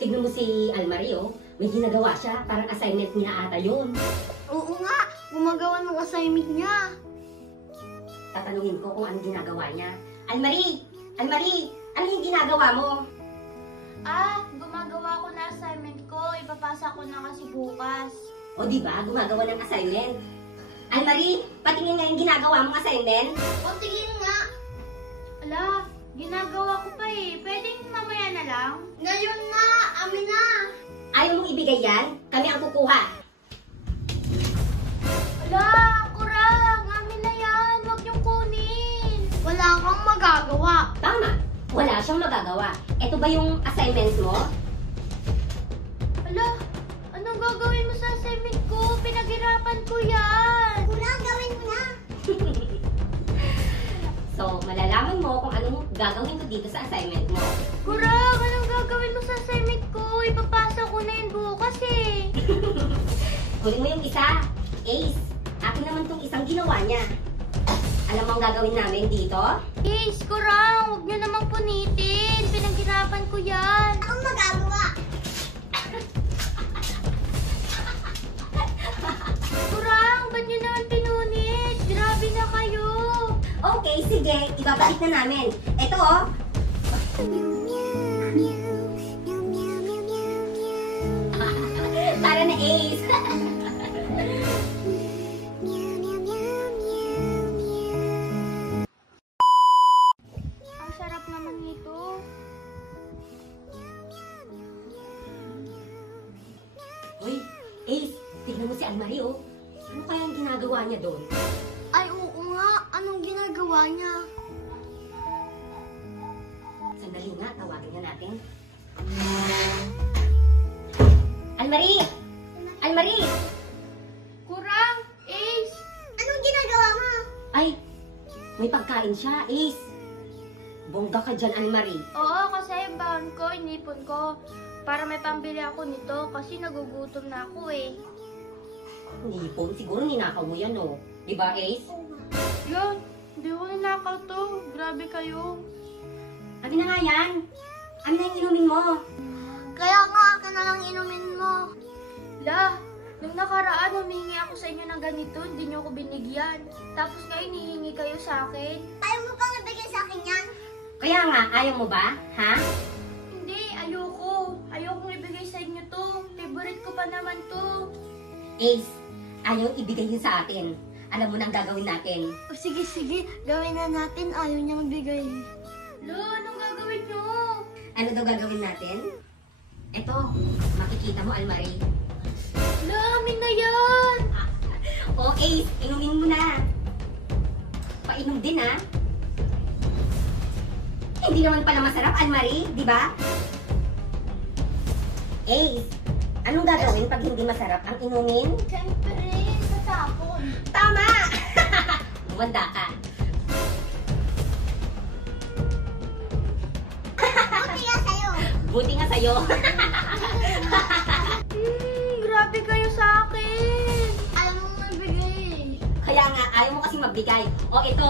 tignan mo si Almari, oh. May ginagawa siya, parang assignment niya ata yun. Oo nga, gumagawa ng assignment niya. Tatanungin ko kung anong ginagawa niya. Almari! Almari! Ano yung ginagawa mo? Gumagawa ko na assignment ko. Ipapasa ko na kasi bukas. O diba, gumagawa ng assignment. Almari, patingin nga yung ginagawa mong assignment. O, tingin nga. Ala, ginagawa ko pa eh. Pwedeng mamaya na lang? Ngayon na, amin na. Ayaw mong ibigay yan, kami ang kukuha. Ala, kurang. Amin na yan. Huwag niyong kunin. Wala kang magagawa. Tama, wala siyang magagawa. Ito ba yung assignment mo? Ala, anong gagawin mo sa assignment ko? Pinaghirapan ko yan. Kurang, gawin mo na. So, malalaman mo kung anong gagawin ko dito sa assignment mo. Kurang, anong gagawin mo sa assignment ko? Ipapasa ko na yun bukas eh. Kunin mo yung isa. Ace, akin naman tong isang ginawa niya. Alam mo ang gagawin namin dito? Ace, kurang, huwag niyo namang punitin. Pinaghirapan ko yan. Anong magagawa? Kurang, ba't niyo naman pinunit? Grabe na kayo. Okay, sige. Ibabalik na namin. Ito, oh. Tara na, Ace. Ang sarap naman nito. Uy, Ace, tignan mo si Almari, oh. Ano kaya ang ginagawa niya doon? Ay, oo nga. Anong ginagawa niya? Sandali nga, tawagin nga natin. Almari! Almari! Kurang, Ace. Anong ginagawa mo? Ay, may pagkain siya, Ace. Bongga ka dyan, Almari. Oo, kasi yung baon ko, inipon ko. Para may pambili ako nito kasi nagugutom na ako eh. Nipon, siguro ninakaw mo yan, oh. Diba, Ace? Yun, hindi ko ninakaw to. Grabe kayo. Amin na nga yan. Amin na yung inumin mo. Kaya nga, akin na lang inumin mo. La, nung nakaraan humingi ako sa inyo ng ganito, hindi niyo ako binigyan. Tapos ngayon hihingi kayo sa akin. Ayaw mo pang ibigay sa akin yan? Kaya nga, ayaw mo ba? Ha? Hindi, ayoko. Ayokong ibigay sa inyo to. Favorite ko pa naman to. Ace, ayaw ibigay yun sa atin. Alam mo na ang gagawin natin. O sige, gawin na natin. Ayaw niyang bigay. La, anong gagawin niyo? Ano daw gagawin natin? Eto, makikita mo, Almari. La, amin na yan. O, Ace, inumin mo na. Painom din, ha? Hindi naman pala masarap, Almari, di ba? Ace, anong gagawin pag hindi masarap ang inumin? Siyempre, tatapon. Tama! Umanda ka. Buti nga sa'yo. Buti nga sa'yo. Grabe kayo sa akin. Alam mo magbigay. Kaya nga, ayaw mo kasi magbigay. O, ito.